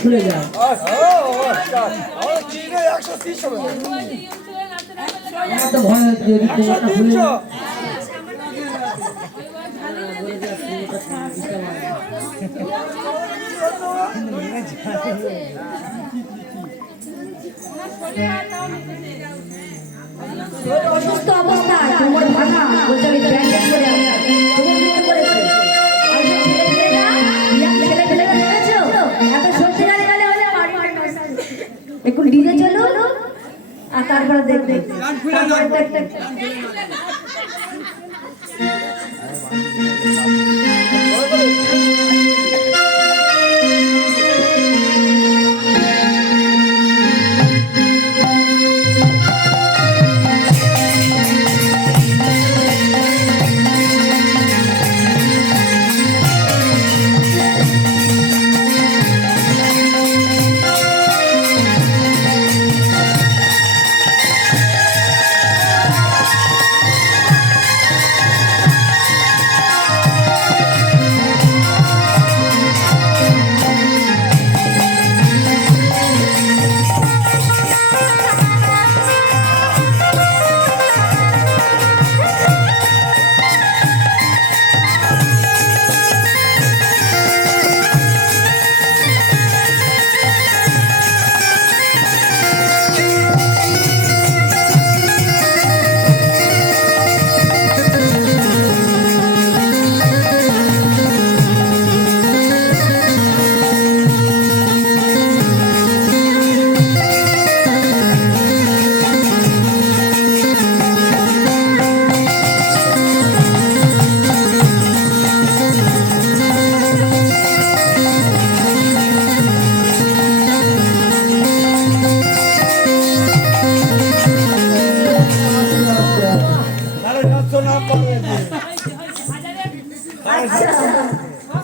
খুলে যায়। ভয় হচ্ছে অসুস্থ অবস্থায় কোমর ভাঙা বলছে আমি ব্যান্ডেজ করে একটু ডিজে চলো আর তারপরে দেখবে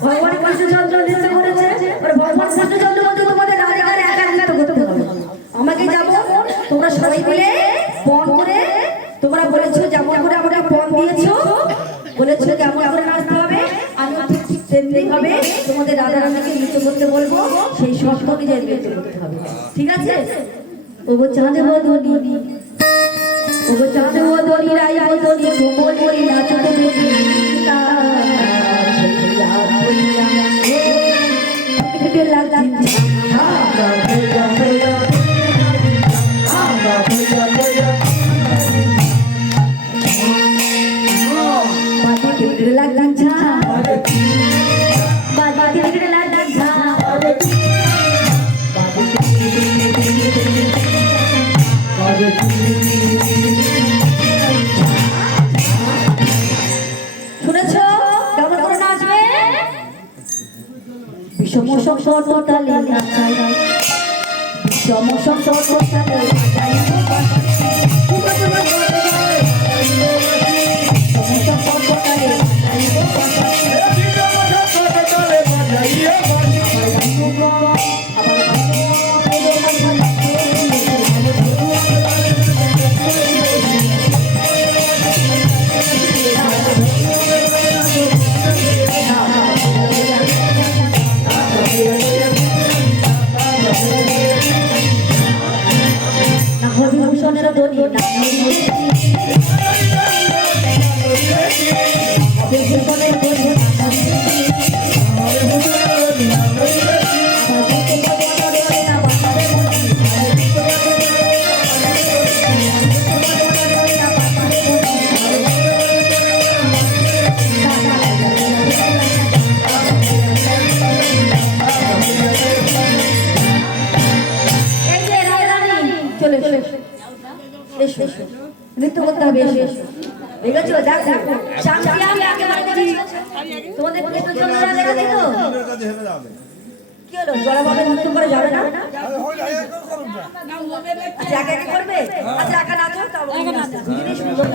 ভগবান কৃষ্ণচন্দ্র নৃত্য করেছে। ভগবান কৃষ্ণচন্দ্র বলতে তোমাদের রাধিকার একা নৃত্য করতে হবে। আমাকে যাবো তোমরা সবাই মিলে পণ করে তোমরা বলেছো যেমন করে আমাকে পণ দিয়েছো বলেছো কেমন করে নাচতে হবে আমি ঠিক তেমনি ভাবে তোমাদের রাধা রানীকে নৃত্য করতে বলবো সেই শর্ত অনুযায়ী নৃত্য করতে হবে। ঠিক আছে? ওগো চাঁদে বদনি ওগো চাঁদে বদনি রাই বদনি কোমল মরি নাচ তুমি শুনেছো কেমন করে নাচবে? সমসম সর্বতালে নাচাই সমসম সর্বতালে নাচাই সমসম সর্বতালে ভূষণের ধ্বনি নৃত্য করতে হবে। দেখেছো দেখো আমি আগে বলছি তোমাদের কৃষ্ণচন্দ্র দেখেছি তো কি হলো জড়াভাবে নৃত্য করে যাবে না? আচ্ছা একা একা করবে? আচ্ছা একা নাচো দুজনেই সুন্দর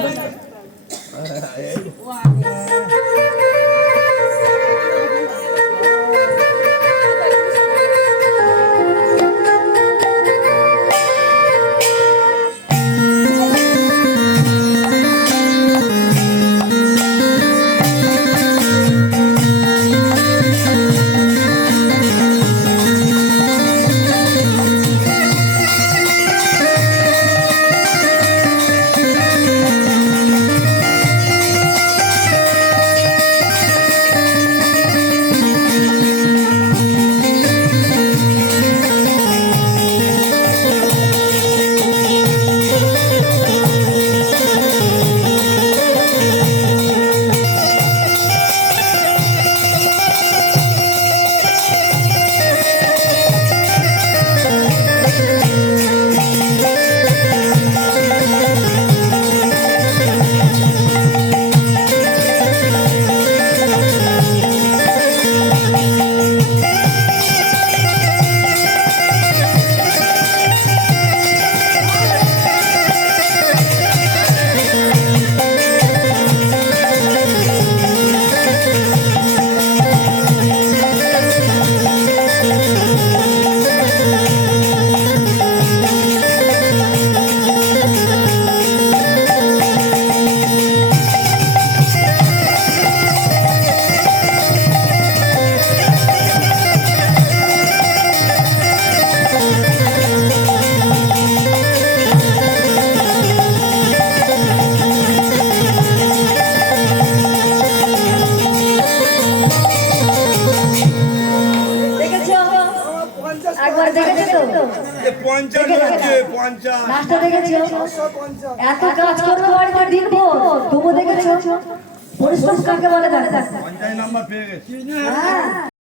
একবার দেখেছো তো? লাস্টে দেখেছো? এত কাজ করবো বাড়িতে দিনবো, তবু দেখেছো? পরিশ্রম কাকে বলে দেখা? হ্যাঁ,